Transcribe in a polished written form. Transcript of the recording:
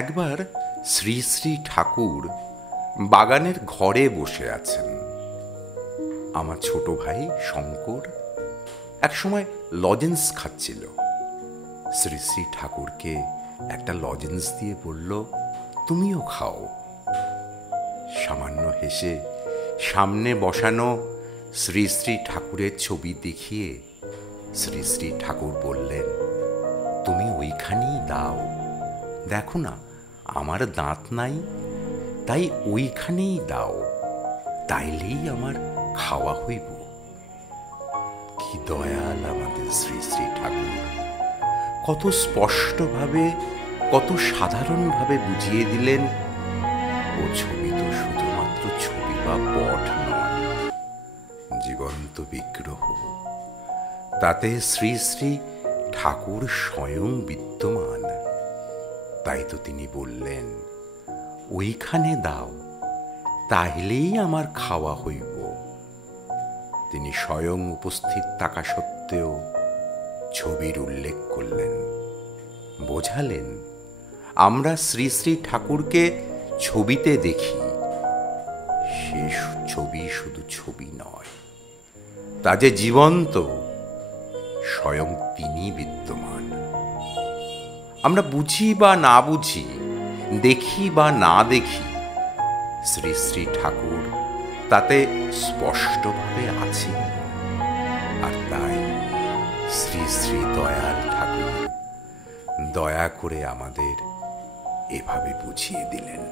একবার শ্রী শ্রী ঠাকুর বাগানের ঘরে বসে আছেন। আমার ছোট ভাই শঙ্কর একসময় লজেন্স খাচ্ছিল। শ্রী শ্রী ঠাকুরকে একটা লজেন্স দিয়ে বলল, তুমিও খাও। সামান্য হেসে সামনে বসানো শ্রী শ্রী ঠাকুরের ছবি দেখিয়ে শ্রী শ্রী ঠাকুর বললেন, তুমি ওইখানেই দাও, দেখো না আমার দাঁত নাই, তাই ওইখানেই দাও, তাইলেই আমার খাওয়া হইব। কি দয়াল আমাদের শ্রী শ্রী ঠাকুর! কত স্পষ্টভাবে, কত সাধারণভাবে বুঝিয়ে দিলেন, ও ছবি তো শুধুমাত্র ছবি বা পট নয়, জীবন্ত বিগ্রহ। তাতে শ্রী শ্রী ঠাকুর স্বয়ং বিদ্যমান। তাই তো তিনি বললেন, ওইখানে দাও, তাহলেই আমার খাওয়া হইব। তিনি স্বয়ং উপস্থিত থাকা সত্ত্বেও ছবির উল্লেখ করলেন, বোঝালেন আমরা শ্রী শ্রী ঠাকুরকে ছবিতে দেখি, সে ছবি শুধু ছবি নয়, তা যে জীবন্ত, স্বয়ং তিনি বিদ্যমান। আমরা বুঝি বা না বুঝি, দেখি বা না দেখি, শ্রী শ্রী ঠাকুর তাতে স্পষ্টভাবে আছেন। আর তাই শ্রী শ্রী দয়াল ঠাকুর দয়া করে আমাদের এভাবে বুঝিয়ে দিলেন।